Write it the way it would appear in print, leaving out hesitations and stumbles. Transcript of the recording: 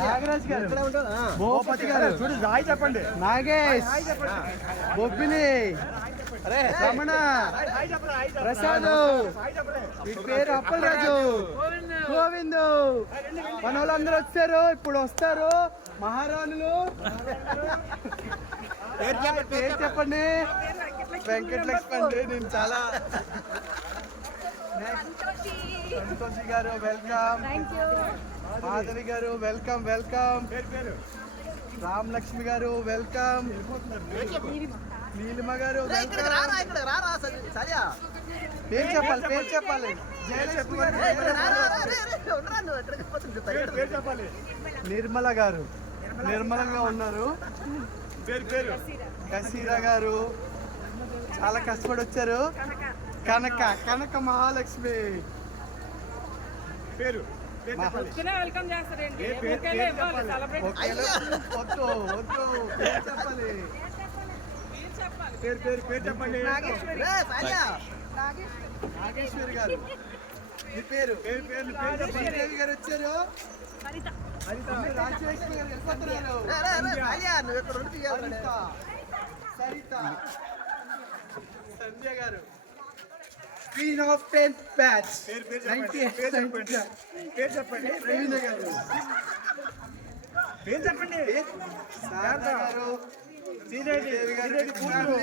నాగరాజ్ గారు, భూపతి గారు, చూడు రాయ్ చెప్పండి, నాగేష్, బొబ్బిలి, రమణ, ప్రసాద్, వీటి పేరు అప్పలరాజు, గోవిందు, మన వాళ్ళందరూ వచ్చారు. ఇప్పుడు వస్తారు మహారాణులు. పేరు చెప్పండి. వెంకటలక్ష్మి. నేను చాలా సంతోషి గారు వెల్కమ్. మాధవి గారు వెల్కమ్ వెల్కమ్. రామ్ లక్ష్మి గారు వెల్కమ్. నీలిమ గారు పేరు చెప్పాలి, పేరు చెప్పాలి. నిర్మల గారు నిర్మలంగా ఉన్నారు. కసీరా గారు చాలా కష్టపడి వచ్చారు. కనక కనక మహాలక్ష్మి పేరు చెప్పండి. నాగేశ్వరి గారు మీ పేరు గారు వచ్చారు. రాజేశ్వరి గారు వెళ్ళిపోతున్నారు. సరిత, సంధ్య గారు Queen of 10th batch. పేరు చెప్పండి. ప్రవీణ గారు పేరు చెప్పండి. శారద గారు, శ్రీదేవి గారు.